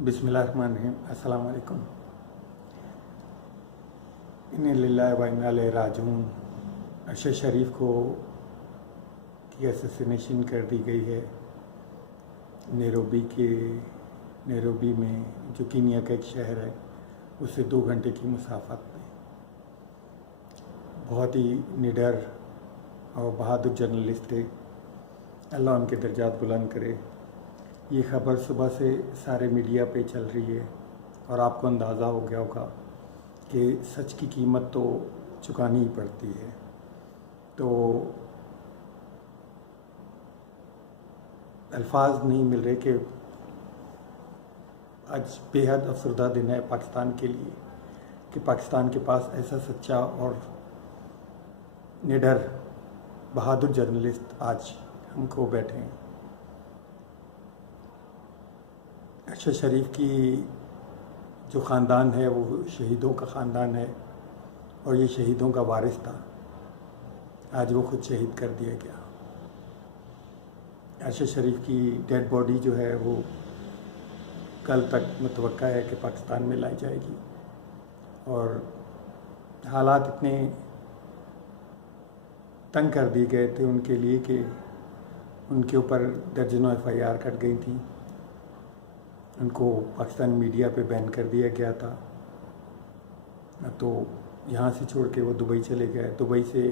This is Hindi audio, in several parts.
बिस्मिल्लाहिर्रहमानिर्रहीम। अस्सलाम वालेकुम। इन्ना लिल्लाहि व इन्ना इलैहि राजिऊन। अरशद शरीफ को की असैसिनेशन कर दी गई है नैरोबी में, जो कीनिया का एक शहर है, उससे 2 घंटे की मुसाफत में। बहुत ही निडर और बहादुर जर्नलिस्ट थे, अल्लाह उनके दर्जात बुलंद करे। ये ख़बर सुबह से सारे मीडिया पे चल रही है और आपको अंदाज़ा हो गया होगा कि सच की कीमत तो चुकानी ही पड़ती है। तो अल्फाज नहीं मिल रहे कि आज बेहद अफसरदा दिन है पाकिस्तान के लिए कि पाकिस्तान के पास ऐसा सच्चा और निडर बहादुर जर्नलिस्ट आज हम खो बैठे हैं। अरशद शरीफ की जो ख़ानदान है वो शहीदों का ख़ानदान है और ये शहीदों का वारिस था। आज वो खुद शहीद कर दिया गया। अरशद शरीफ की डेड बॉडी जो है वो कल तक मुतवक्का है कि पाकिस्तान में लाई जाएगी। और हालात इतने तंग कर दिए गए थे उनके लिए कि उनके ऊपर दर्जनों FIR कट गई थी। उनको पाकिस्तान मीडिया पे बैन कर दिया गया था। तो यहाँ से छोड़ के वो दुबई चले गए। दुबई से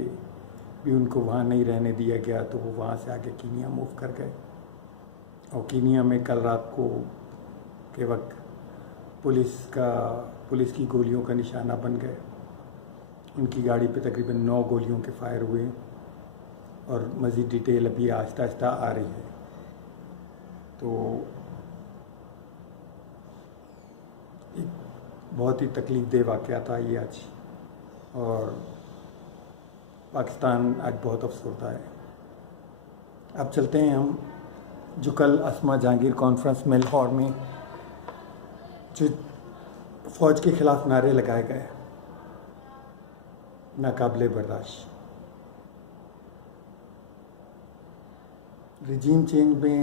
भी उनको वहाँ नहीं रहने दिया गया, तो वो वहाँ से आके कीनिया मूव कर गए। और कीनिया में कल रात को के वक्त पुलिस की गोलियों का निशाना बन गए। उनकी गाड़ी पे तकरीबन 9 गोलियों के फायर हुए और मज़ीद डिटेल अभी आहिस्ता आहिस्ता आ रही है। तो एक बहुत ही तकलीफ़देह वाक़या था ये आज, और पाकिस्तान आज बहुत अफसरदा है। अब चलते हैं हम जो कल अस्मा जहांगीर कॉन्फ्रेंस में लाहौर में जो फ़ौज के ख़िलाफ़ नारे लगाए गए, नाकाबिले बर्दाश्त। रिजीम चेंज में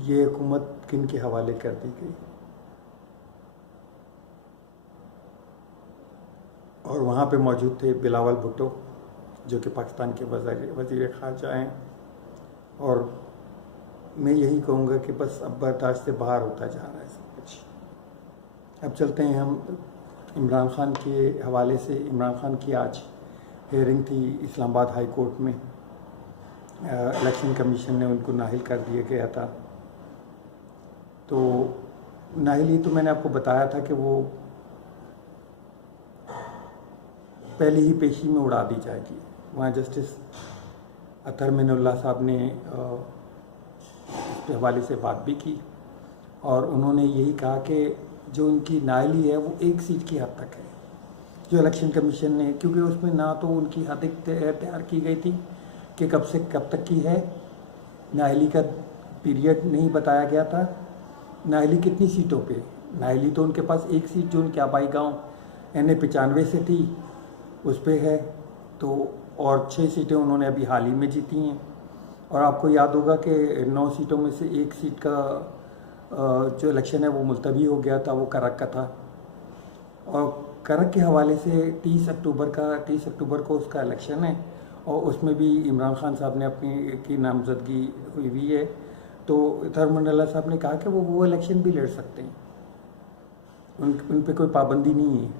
ये हुकूमत किन के हवाले कर दी गई, और वहाँ पे मौजूद थे बिलावल भुट्टो जो कि पाकिस्तान के वज़ीर ख़ारजा हैं। और मैं यही कहूँगा कि बस अब बर्दाश्त से बाहर होता जा रहा है सब कुछ। अब चलते हैं हम इमरान ख़ान के हवाले से। इमरान ख़ान की आज हेयरिंग थी इस्लामाबाद हाई कोर्ट में। इलेक्शन कमीशन ने उनको नाहिल कर दिया गया था। तो नाहिली तो मैंने आपको बताया था कि वो पहले ही पेशी में उड़ा दी जाएगी। वहाँ जस्टिस अतर मिनुल्लाह साहब ने इसके हवाले से बात भी की और उन्होंने यही कहा कि जो उनकी नाइली है वो 1 सीट की हद तक है जो इलेक्शन कमीशन ने, क्योंकि उसमें ना तो उनकी हद तैयार की गई थी कि कब से कब तक की है, नाइली का पीरियड नहीं बताया गया था, नाइली कितनी सीटों पे। नाइली तो उनके पास 1 सीट जो उनके आबाई गाँव NA 95 से थी उस पर है, तो और 6 सीटें उन्होंने अभी हाल ही में जीती हैं। और आपको याद होगा कि 9 सीटों में से 1 सीट का जो इलेक्शन है वो मुलतवी हो गया था, वो करक का था। और करक के हवाले से 30 अक्टूबर को उसका इलेक्शन है और उसमें भी इमरान ख़ान साहब ने अपनी की नामजदगी हुई है। तो थरमंडला साहब ने कहा कि वो इलेक्शन भी लड़ सकते हैं, उन पे कोई पाबंदी नहीं है।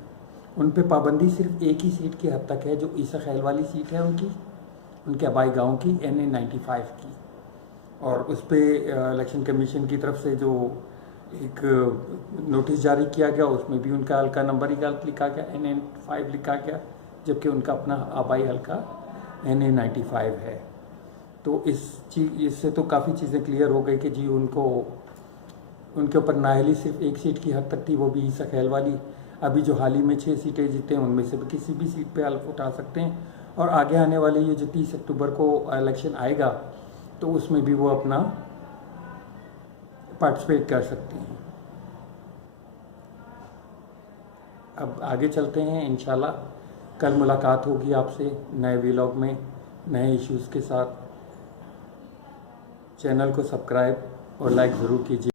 उन पे पाबंदी सिर्फ 1 ही सीट की हद तक है जो ईसा खैल वाली सीट है उनके आबाई गाँव की NA 95 की। और उस पर इलेक्शन कमीशन की तरफ से जो एक नोटिस जारी किया गया उसमें भी उनका हल्का नंबर ही गलत लिखा गया, NA 5 लिखा गया, जबकि उनका अपना आबाई हल्का NA 95 है। तो इससे तो काफ़ी चीज़ें क्लियर हो गई कि जी उनके ऊपर नाअहली सिर्फ 1 सीट की हद तक थी, वो भी ईसा खैल वाली। अभी जो हाल ही में 6 सीटें जीते हैं उनमें से भी किसी भी सीट पे हल्फ उठा सकते हैं। और आगे आने वाले ये जो 30 अक्टूबर को इलेक्शन आएगा तो उसमें भी वो अपना पार्टिसिपेट कर सकते हैं। अब आगे चलते हैं, इंशाल्लाह कल मुलाकात होगी आपसे नए व्लॉग में नए इश्यूज़ के साथ। चैनल को सब्सक्राइब और लाइक ज़रूर कीजिए।